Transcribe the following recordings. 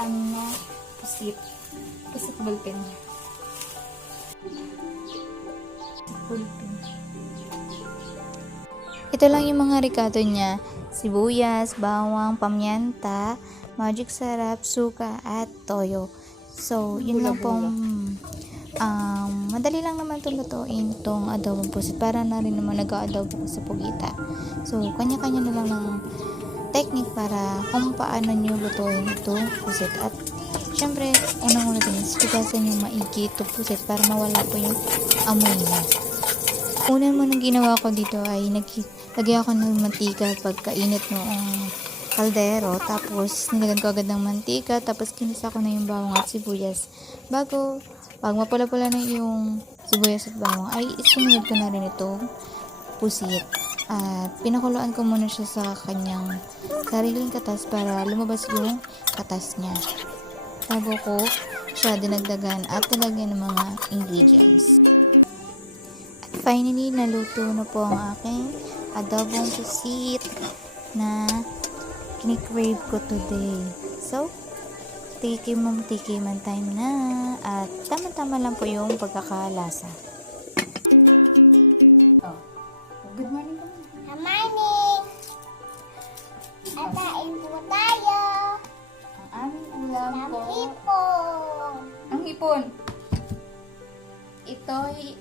amin na pusit. Pusit ballpen niya. Ballpen. Ito lang yung mga rekado niya. Sibuyas, bawang, pamyanta, magic sarap, suka, at toyo. So, yun lang pong madali lang naman itong lutuin itong adobong pusit. Para na rin naman nag-aadobo ko sa pugita. So, kanya-kanya na lang ng technique para kung paano nyo lutuin itong pusit. At, syempre, unang-una din, hugasan nyo maigi itong pusit para mawala po yung amoy niya. Unang munang ginawa ko dito ay lagyan ako ng mantika pagkainit noong kaldero. Tapos, nilagyan ko agad ng mantika. Tapos, kinisa ko na yung bawang at sibuyas. Pag mapula-pula na yung sibuyas at bawang, ay isunod ko na rin itong pusit. At pinakuluan ko muna siya sa kanyang sariling katas para lumabas yung katas niya. Bago ko siya dinagdagan at nilagyan ng mga ingredients. Finally, naluto na po ang aking adobong pusit na kinikrave ko today. So, tikiman time na at tama-tama lang po yung pagkakalasa. Oh, good morning po. Good morning! Kain po tayo! Ang aming ulam Ng po. hipon! Ang hipon. Ito'y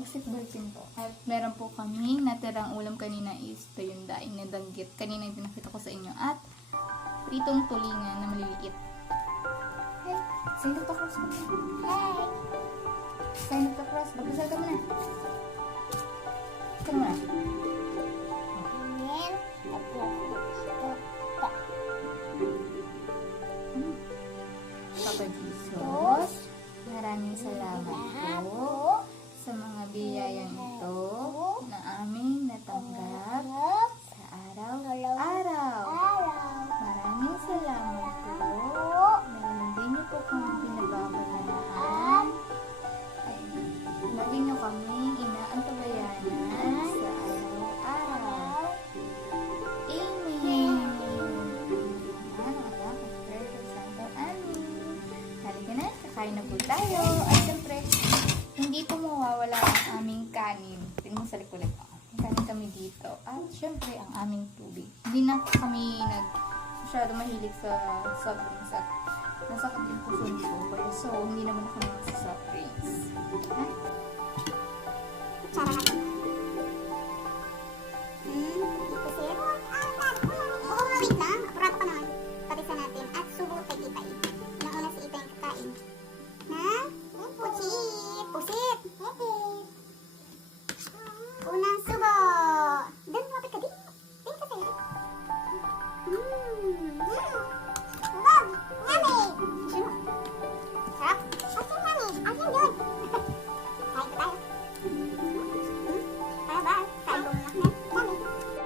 pusit bulletin po. At meron po kami natirang ulam kanina is ito yung daing na danggit. Kanina yung pinakita ko sa inyo. At pritong tulingan na maliliit. Hey, Santa Claus mo. Hey! Santa Claus, magdasal ka muna. Ito muna. Amen. Papa Jesus, maraming salamat po sa mga biyayang ito na aming natanggap sa araw-araw. Maraming salamat po. Meron din niyo po kami pinababayaan. Ay, lagi niyo kaming inaantabayanan sa araw-araw. Amen. Halika na, kakain na po tayo. At syempre, hindi po mawawala ang aming kanin. Tingnan mo sa likod ko. Kanin kami dito. At syempre, ang aming tubig. Hindi na kami masyado mahilig sa soft drinks. At nasakit din po ko. So, hindi naman kami sa soft drinks. Ha? Sarap!